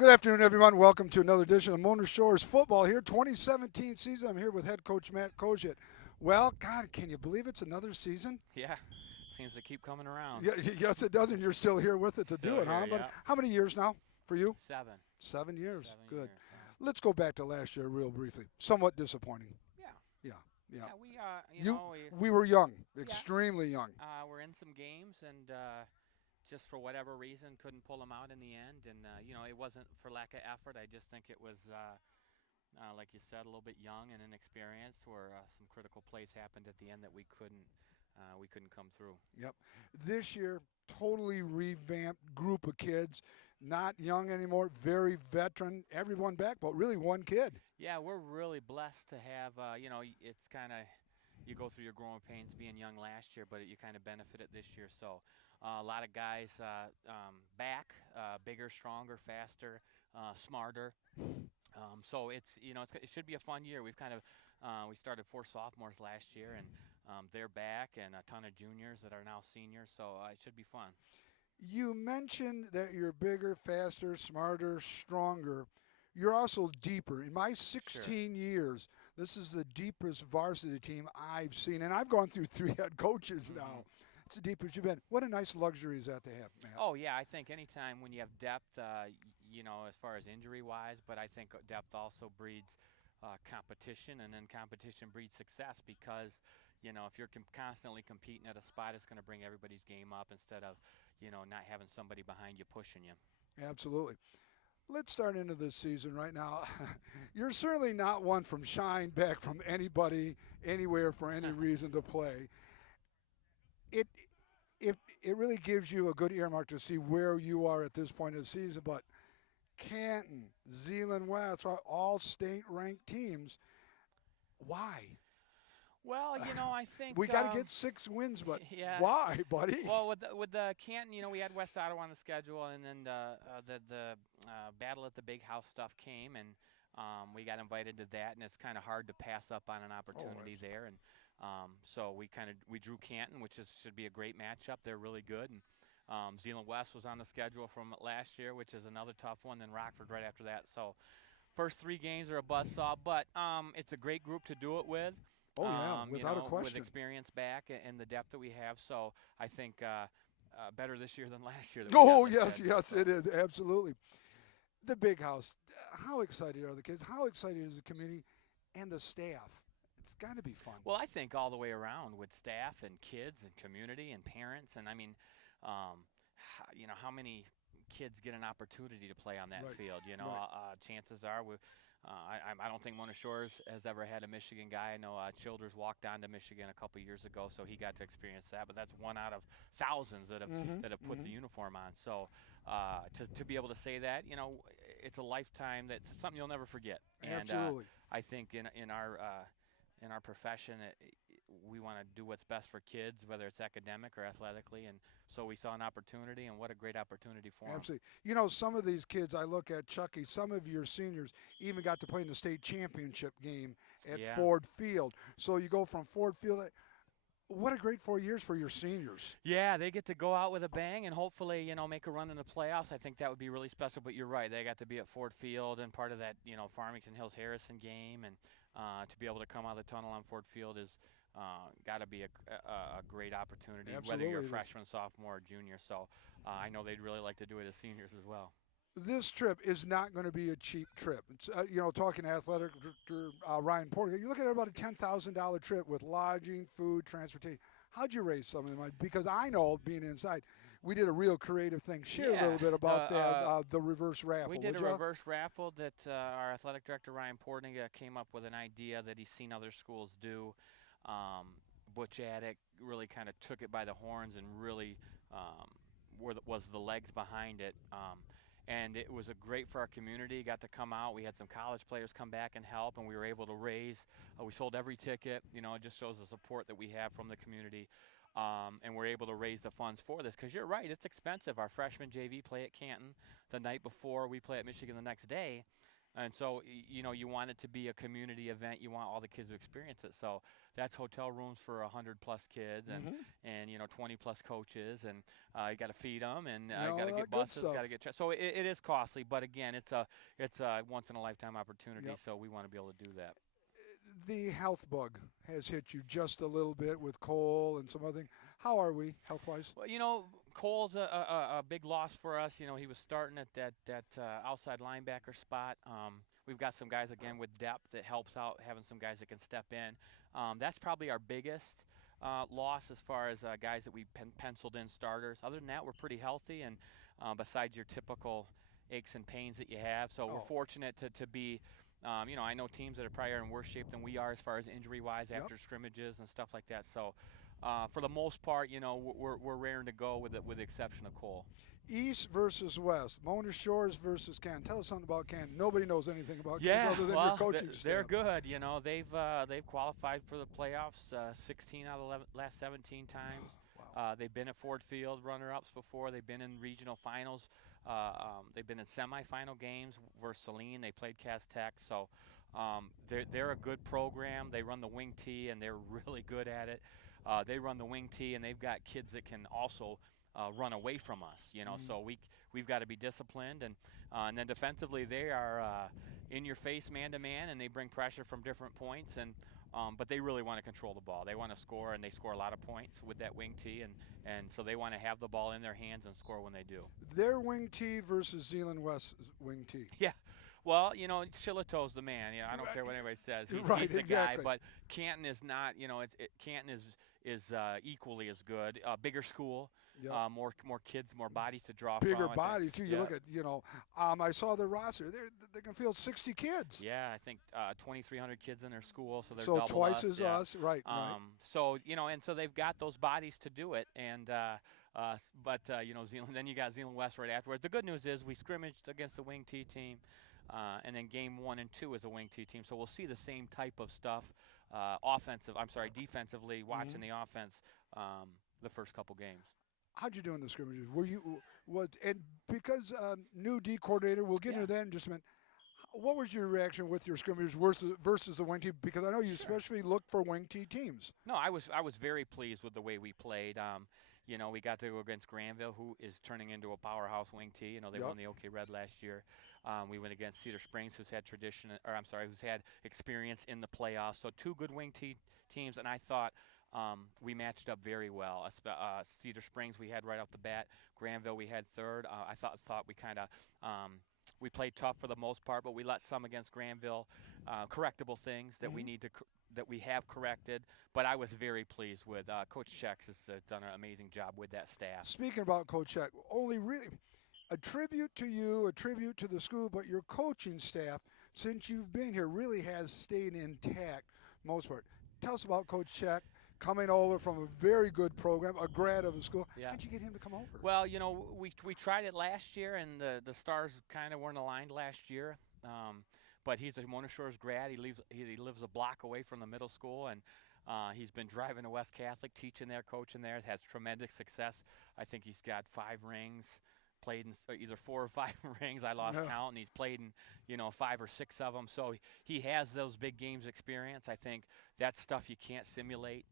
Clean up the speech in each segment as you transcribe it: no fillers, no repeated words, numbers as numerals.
Good afternoon, everyone. Welcome to another edition of Mona Shores Football here, 2017 season. I'm here with head coach Matt Koziak. Well, God, can you believe it's another season? Yeah, seems to keep coming around. Yeah, yes, it does, and you're still here with it to Still do it, here, huh? But yeah. how many years now for you? 7. 7 years. 7 years. Good. Let's go back to last year real briefly. Somewhat disappointing. Yeah. Yeah, yeah. Yeah, we you know We were young, yeah, extremely young. we're in some games and just for whatever reason couldn't pull them out in the end, and it wasn't for lack of effort. I just think it was like you said, a little bit young and inexperienced, where some critical plays happened at the end that we couldn't come through. Yep. This year, totally revamped group of kids, not young anymore, very veteran, everyone back, but really one kid. Yeah, we're really blessed to have, it's kind of, you go through your growing pains being young last year, but you kind of benefited this year. So a lot of guys back, bigger, stronger, faster, smarter. So it should be a fun year. We started 4 sophomores last year, and they're back, and a ton of juniors that are now seniors. So it should be fun. You mentioned that you're bigger, faster, smarter, stronger. You're also deeper. In my 16 years, this is the deepest varsity team I've seen, and I've gone through 3 head coaches now. It's the deepest you've been. What a nice luxury is that to have, Matt? Oh yeah, I think anytime when you have depth, as far as injury-wise, but I think depth also breeds competition, and then competition breeds success because, if you're constantly competing at a spot, it's going to bring everybody's game up instead of, not having somebody behind you pushing you. Absolutely. Let's start into this season right now. You're certainly not one from shying back from anybody, anywhere for any reason to play. It, it really gives you a good earmark to see where you are at this point of the season, but Canton, Zeeland West are all state-ranked teams. Why? Well, I think We got to get 6 wins, but yeah. why, buddy? Well, with the Canton, we had West Ottawa on the schedule, and then the Battle at the Big House stuff came, and we got invited to that, and it's kind of hard to pass up on an opportunity there, and so we drew Canton, which should be a great matchup. They're really good, and Zeeland West was on the schedule from last year, which is another tough one. Then Rockford right after that. So first 3 games are a buzzsaw, but it's a great group to do it with. Oh, yeah, without a question. With experience back and the depth that we have. So I think better this year than last year. Oh, yes, it is, absolutely. The Big House, how excited are the kids? How excited is the community and the staff? It's got to be fun. Well, I think all the way around with staff and kids and community and parents. And, I mean, how many kids get an opportunity to play on that field? Chances are I don't think Mona Shores has ever had a Michigan guy. I know Childers walked on to Michigan a couple years ago, so he got to experience that. But that's one out of thousands that have put the uniform on. So to be able to say that, it's a lifetime. That's something you'll never forget. Absolutely. And I think in our profession, we want to do what's best for kids, whether it's academic or athletically, and so we saw an opportunity, and what a great opportunity for them. Absolutely. Some of these kids, I look at, Chucky, some of your seniors even got to play in the state championship game at Ford Field. So you go from Ford Field. What a great 4 years for your seniors. Yeah, they get to go out with a bang and hopefully, make a run in the playoffs. I think that would be really special, but you're right. They got to be at Ford Field and part of that, Farmington Hills-Harrison game, and to be able to come out of the tunnel on Ford Field is got to be a great opportunity, Absolutely, whether you're a freshman, sophomore, or junior. So I know they'd really like to do it as seniors as well. This trip is not going to be a cheap trip. It's, talking to athletic director Ryan Porter, you're looking at about a $10,000 trip with lodging, food, transportation. How'd you raise some of the money? Because I know, being inside, we did a real creative thing. Share a little bit about that, the reverse raffle. We did a reverse raffle that our athletic director, Ryan Portniga, came up with an idea that he's seen other schools do. Butch Attic really kind of took it by the horns and really was the legs behind it. And it was great for our community. Got to come out. We had some college players come back and help, and we were able to raise. We sold every ticket. It just shows the support that we have from the community. And we're able to raise the funds for this. Because you're right, it's expensive. Our freshman JV play at Canton the night before. We play at Michigan the next day. And so, you know, you want it to be a community event. You want all the kids to experience it. So that's hotel rooms for 100 plus kids, Mm-hmm. and you know 20 plus coaches, and you got to feed them, and You you got know, to get that good buses, stuff. got to get so it is costly. But again, it's a once in a lifetime opportunity. Yep. So we want to be able to do that. The health bug has hit you just a little bit with Cole and some other things. How are we health wise? Well, you know, Cole's a big loss for us. You know, he was starting at that outside linebacker spot. We've got some guys again with depth that helps out having some guys that can step in. That's probably our biggest loss as far as guys that we penciled in starters. Other than that, we're pretty healthy, and besides your typical aches and pains that you have, so we're Oh, fortunate to be. You know, I know teams that are probably in worse shape than we are as far as injury-wise yep. after scrimmages and stuff like that. So for the most part, you know, we're raring to go with the exception of Cole. East versus West. Mona Shores versus Canton. Tell us something about Canton. Nobody knows anything about Canton Yeah, other than your well, coaching they're staff. good. You know, they've qualified for the playoffs 16 out of 11, last 17 times. Wow. They've been at Ford Field runner-ups before. They've been in regional finals. They've been in semifinal games versus Saline. They played Cass Tech. So they're a good program. They run the wing T, and they're really good at it. They run the wing T, and they've got kids that can also run away from us. You know, Mm. so we've got to be disciplined, and then defensively they are in your face, man to man, and they bring pressure from different points, and but they really want to control the ball. They want to score, and they score a lot of points with that wing T, and so they want to have the ball in their hands and score when they do. Their wing T versus Zealand West's wing T. Yeah. Well, you know, Shillito's the man. You know, I don't care what Right, anybody says. right, He's the guy. exactly. But Canton is not. You know, Canton is equally as good. Bigger school, Yep. more kids, more bodies to draw Bigger from. I think. body too. You Yeah. look at I saw the roster. They can field 60 kids. Yeah, I think 2,300 kids in their school, so they're So double twice us. as Yeah. us. Right. Right. So you know, and so they've got those bodies to do it, and but you know, Zealand. Then you got Zealand West right afterwards. The good news is we scrimmaged against the wing T team, and then game 1 and 2 is a wing T team. So we'll see the same type of stuff, defensively, watching Mhm. the offense the first couple games. How'd you do in the scrimmages? Were you what? And because new D coordinator, we'll get Yeah. into that in just a minute. What was your reaction with your scrimmages versus the wing T? Because I know you Sure. especially look for wing T teams. No, I was very pleased with the way we played. You know, we got to go against Granville, who is turning into a powerhouse wing T. You know, they Yep. won the OK Red last year. We went against Cedar Springs, who's had who's had experience in the playoffs. So two good wing T teams, and I thought we matched up very well. Cedar Springs we had right off the bat. Granville we had third. I thought we kind of we played tough for the most part, but we let some against Granville, correctable things that we Mhm. need to that we have corrected. But I was very pleased with Coach Chex has done an amazing job with that staff. Speaking about Coach Check, only really a tribute to you, a tribute to the school, but your coaching staff since you've been here really has stayed intact most part. Tell us about Coach Check coming over from a very good program, a grad of the school. Yeah. How'd you get him to come over? Well, you know, we tried it last year, and the stars kind of weren't aligned last year. But he's a Mona Shores grad. He lives a block away from the middle school, and he's been driving to West Catholic, teaching there, coaching there. Has tremendous success. I think he's got 5 rings. Played in either 4 or 5 rings. I lost Yeah. count, and he's played in 5 or 6 of them. So he has those big games experience. I think that's stuff you can't simulate.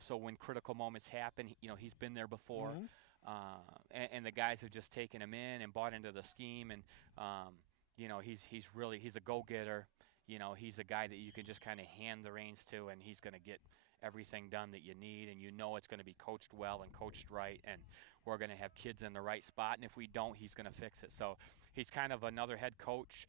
So when critical moments happen, he's been there before, Mhm. and the guys have just taken him in and bought into the scheme, and he's a go-getter. He's a guy that you can just kind of hand the reins to, and he's going to get everything done that you need, and it's going to be coached well and coached right, and we're going to have kids in the right spot, and if we don't, he's going to fix it. So he's kind of another head coach,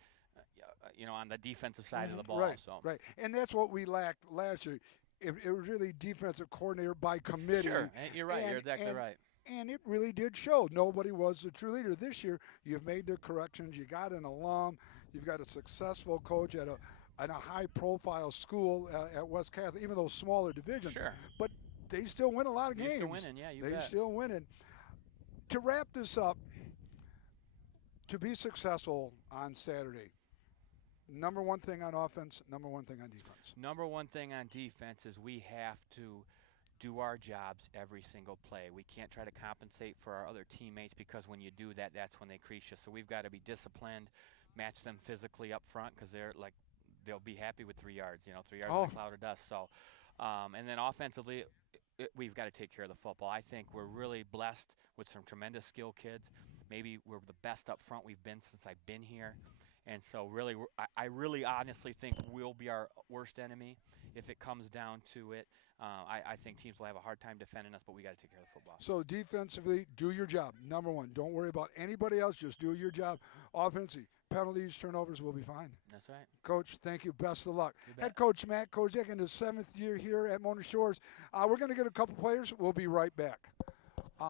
on the defensive side of the ball. Right, So right. And that's what we lacked last year. It was really defensive coordinator by committee. sure, you're right. You're And- exactly and- right. And it really did show. Nobody was the true leader. This year, you've made the corrections. You got an alum. You've got a successful coach at a high-profile school at West Catholic, even though smaller division. Sure. But they still win a lot of You're games. still winning, yeah, you They bet. still winning. To wrap this up, to be successful on Saturday, number one thing on offense, number one thing on defense. Number one thing on defense is we have to do our jobs every single play. We can't try to compensate for our other teammates, because when you do that, that's when they crease you. So we've got to be disciplined, match them physically up front because they'll be happy with 3 yards. 3 yards Oh, is a cloud of dust. So, and then offensively, we've got to take care of the football. I think we're really blessed with some tremendous skill kids. Maybe we're the best up front we've been since I've been here. And so really, I really honestly think we'll be our worst enemy if it comes down to it. I think teams will have a hard time defending us, but we got to take care of the football. so defensively, do your job. Number one, don't worry about anybody else. Just do your job. Offensively, penalties, turnovers will be fine. That's right. Coach, thank you. Best of luck. You bet. Head coach Matt Koziak in his 7th year here at Mona Shores. We're going to get a couple players. We'll be right back.